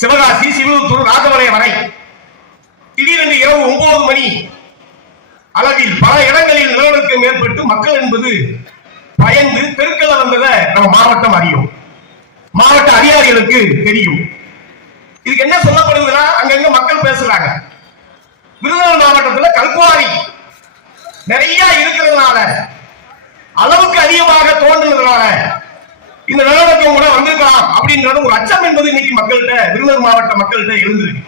சிவகாசி, சிவத்தூர், ராஜபாளையம் வரை திடீரென்று இரவு 9 மணி அளவில் பல இடங்களில் நிலநடுக்கம் ஏற்பட்டு மக்கள் என்பது பயந்து தெருக்கள் வந்ததை நம்ம மாவட்டம் அறியும், மாவட்ட அதிகாரிகளுக்கு தெரியும். இதுக்கு என்ன சொல்லப்படுதுன்னா, அங்கங்க மக்கள் பேசுறாங்க, விருதுநகர் மாவட்டத்தில் கல்குவாரி நிறைய இருக்கிறதுனால, அளவுக்கு அதிகமாக தோன்றுனதுனால இந்த நிலநடுக்கம் கூட வந்திருக்கலாம் அப்படின்றது ஒரு அச்சம் என்பது இன்னைக்கு மக்கள்கிட்ட, விருதுநகர் மாவட்ட மக்கள்கிட்ட எழுந்திருக்கு.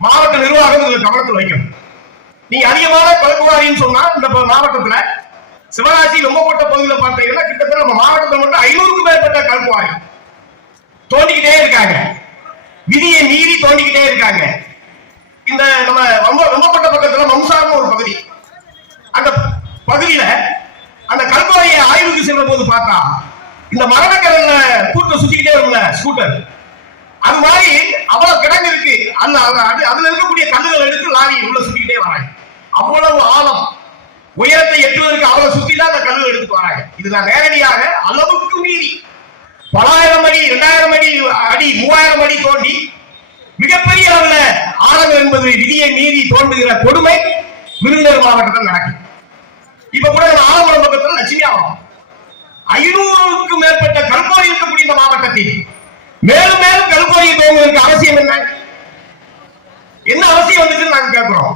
மாவட்ட நிர்வாகம் இதுல கவனத்தில் வைக்கணும். நீ அதிகமான கல்குவாரின்னு சொன்னா இந்த மாவட்டத்துல சிவகாசி ரொம்பப்பட்ட பகுதியில் பார்த்தீங்கன்னா கிட்டத்தட்ட நம்ம மாவட்டத்தில் மட்டும் 500க்கும் மேற்பட்ட கல்குவாரி தோண்டிக்கிட்டே இருக்காங்க, விதியை மீறி தோண்டிக்கிட்டே இருக்காங்க. இந்த நம்ம ரொம்பப்பட்ட பக்கத்துல மம்சார்னு ஒரு பகுதி, அந்த பகுதியில அந்த கல்குவாரியை ஆய்வுக்கு சென்ற போது பார்த்தா இந்த மரணக்கடல்ல கூட்டம் சுத்திக்கிட்டே இருக்குல்ல ஸ்கூட்டர், அது மாதிரி அவ்வளவு கிடங்கு இருக்கு. அதுல இருக்கக்கூடிய கல்லுகள் எடுத்து லாரி உள்ள சுத்திக்கிட்டே வராங்க. அவ்வளவு ஆழம், உயரத்தை எட்டுவதற்கு அவ்வளவு சுத்திதான் அந்த கல்லுகள் எடுத்து வராங்க. இதுதான் நேரடியாக அளவுக்கு மீறி பல ஆயிரம் அடி, 2000 அடி, 3000 அடி தோண்டி மிகப்பெரிய அளவுல ஆழம் என்பது விதியை மீறி தோன்றுகிற கொடுமை விருதுநகர் மாவட்டத்தில் நடக்கும். இப்ப கூட ஆலமரம் பக்கத்தில் லட்சுமியாவரம் 500க்கும் மேற்பட்ட கல்குவாரி இருக்கக்கூடிய இந்த மாவட்டத்தில் மேலும் மேலும் கல்குவாரியை துவங்குவதற்கு அவசியம் என்ன அவசியம் வந்துட்டு நாங்க கேட்கிறோம்.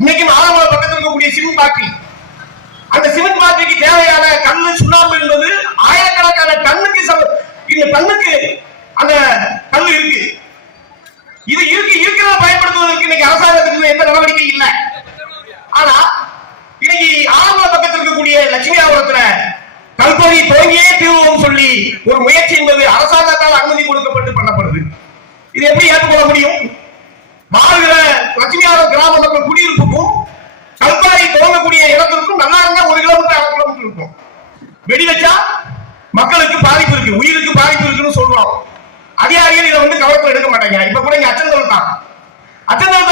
இன்னைக்கு ஆலமரம் பக்கத்தில் இருக்கக்கூடிய சிமெண்ட் ஃபேக்டரி, அந்த சிமெண்ட் ஃபேக்டரிக்கு தேவையான கல்லு, சுண்ணாம்பு என்பது ஆயிரக்கணக்கான டன்னுக்கு இந்த டன்னுக்கு அந்த கல்லு இருக்கு. இது இருக்கிறத பயன்படுத்துவதற்கு இன்னைக்கு அரசாங்கத்திற்கு எந்த நடவடிக்கை இல்லை. ஆனா இன்னைக்கு ஆலமரம் பக்கத்தில் இருக்கக்கூடிய லட்சுமியாபுரத்துல கல்குவாரி துவங்கியே தீர்வோம் சொல்லி ஒரு முயற்சி என்பது அரசாங்கத்தால் அனுமதி கொடுக்கப்பட்டு பண்ணப்படுது. இது எப்படி ஏற்றுக்கொள்ள முடியும்? வாழ்கிற லட்சுமியாபுரம் கிராம மக்கள் குடியிருப்புக்கும் கல்குவாரி துவங்கக்கூடிய இடத்திற்கும் நல்லா இருந்தா 1 கிலோமீட்டர் 1/2 கிலோமீட்டர் இருக்கும். வெடி வச்சா மக்களுக்கு பாதிப்பு இருக்கு, உயிருக்கு பாதிப்பு இருக்குன்னு சொல்றோம். அதிகாரிகள் இதை கவனத்தில் எடுக்க மாட்டாங்க. இப்ப கூட இங்க அச்சந்தல்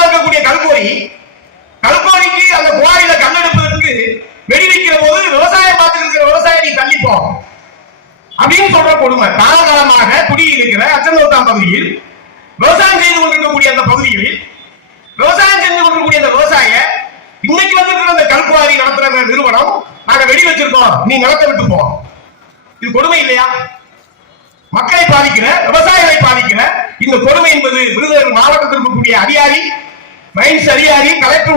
இருக்கக்கூடிய கல்குவாரிக்கு அந்த குவாரியில கல்லெடுப்பதற்கு வெடி வைக்கிற போது விவசாயம் பார்த்துட்டு இருக்கிற விவசாயி நீ தள்ளிப்போ அப்படின்னு சொல்ற கொடுமை. காலகாலமாக குடியிருக்கிற அச்சந்தல் பகுதியில் விவசாயம் செய்து கொண்டிருக்கக்கூடிய அந்த பகுதிகளில் விவசாயம் செய்து கொண்டிருக்கக்கூடிய அந்த விவசாய இன்னைக்கு வந்து அந்த கல்குவாரி நடத்துற நிறுவனம் நாங்க வெடி வச்சிருக்கோம், நீ நிலத்தை விட்டு போ. இது கொடுமை இல்லையா? மக்களை பாதிக்கிற, விவசாயிகளை பாதிக்கிற இந்த கொடுமை என்பது விருதுநகர் மாவட்டத்தில் இருக்கக்கூடிய அதிகாரி, மைன்ஸ் அதிகாரி, கலெக்டர்